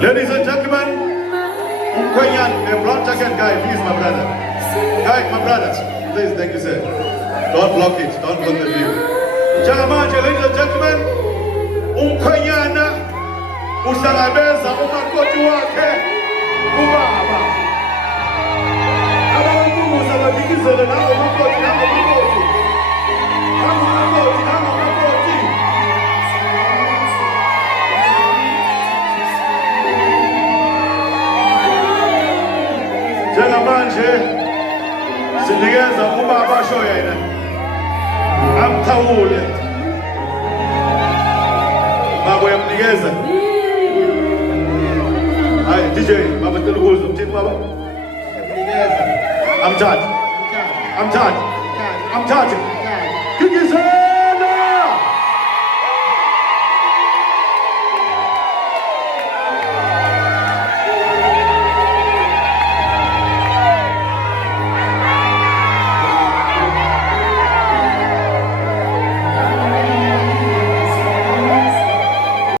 Ladies and gentlemen, Mkwenyan, a brown jacket guy, please, my brother. Guy, my brother, please, thank you, sir. Don't block it, don't block the view. Changamanje, ladies and gentlemen, Mkwenyana usalabeza umakoti wake ubaba. Abantu uzabadikizele nabo makoti, nabo makoti. Nabo makoti, nabo makoti. Njengamanje sinikeza ubaba asho yena amthawule baba uyamnikeza. Hayi DJ baba Teluguzo mthini baba amthathe amthathe amthathe Gigize